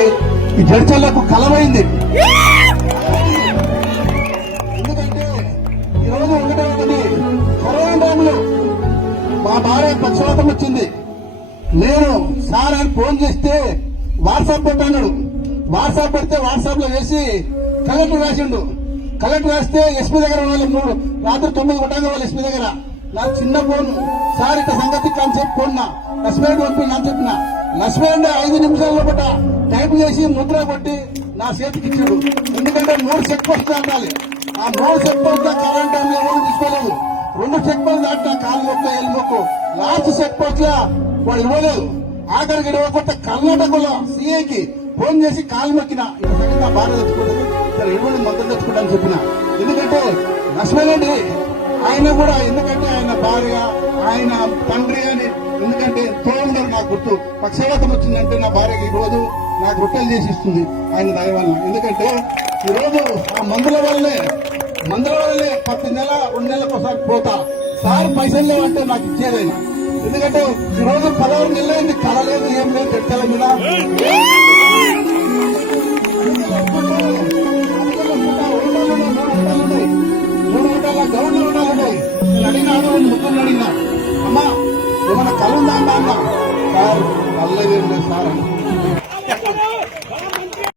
ఈ జడ్చర్లకు కలమైంది. ఎందుకంటే ఈరోజు ఒకటి కరోనా టైంలో మా భార్య పక్షవాతం వచ్చింది. నేను సార్ అని ఫోన్ చేస్తే వాట్సాప్ పెట్టాను. వాట్సాప్ పెడితే వాట్సాప్ లో వేసి కలెక్టర్ రాసిండు. కలెక్టర్ రాస్తే ఎస్పీ దగ్గర వాళ్ళు రాత్రి 9 కొట్టాను వాళ్ళు ఎస్పీ దగ్గర. నాకు చిన్న ఫోన్ సార్ ఇట్లా సంగతి అని చెప్పి ఫోన్ లక్ష్మణ్ పంపి అని చెప్పిన లక్ష్మణ్ 5 నిమిషాల్లో పట్ట టైప్ చేసి ముద్ర కొట్టి నా చేతికి ఇచ్చాడు. ఎందుకంటే 3 చెక్ పోస్టులు అంటాలి. ఆ 3 చెక్ పోస్టుల కరెంట్ టైంలో ఎవరు తీసుకోలేదు. 2 చెక్ పోస్టులు దాటిన కాలు మొక్క ఎల్లు మొక్కు లాస్ట్ చెక్ పోస్ట్ లా వాడు ఇవ్వలేదు. ఆఖరికి ఇవ్వకపోతే కర్ణాటకలో సీఐకి ఫోన్ చేసి కాలు మొక్కిన నా భార్య తెచ్చుకోలేదు సరే ఇవ్వండి మొత్తం తెచ్చుకుంటాను చెప్పిన. ఎందుకంటే లక్ష్మణ్ ఆయన కూడా ఎందుకంటే ఆయన భార్య ఆయన తండ్రి అని ఎందుకంటే తోడు నాకు గుర్తు. పక్షవాతం వచ్చిందంటే నా భార్యకి ఈ రోజు నాకు రొట్టెలు చేసి ఇస్తుంది ఆయన దయ వల్ల. ఎందుకంటే ఈరోజు ఆ మందుల వల్లే ప్రతి నెల 2 నెలలకు ఒకసారి పోతా. సార్ పైసలు లేవంటే నాకు ఇచ్చేదైనా. ఎందుకంటే ఈరోజు 16 నెలలైంది కలలేదు ఏం లేదు చెట్టాల మీద. 3 గంటల గౌన్లు ఉండాలి. నేను అడిగినాను ముగ్గురు అడిగినా అమ్మా ఏమన్నా కలుందా అన్న సార్ కళ్ళేదేం లేదు సార్ అని.